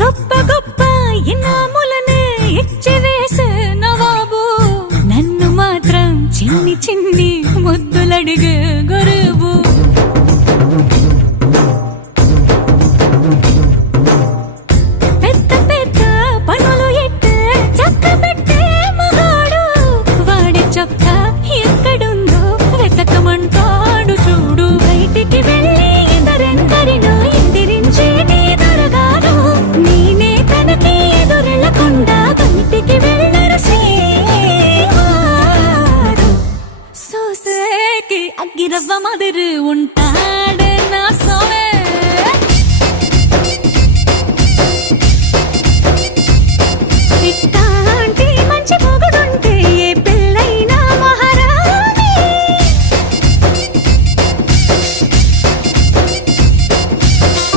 గొప్ప గొప్ప ఇనాములనే ఇచ్చి వేసే నవాబు నన్ను మాత్రం చిన్ని చిన్ని ముద్దులడిగే గురు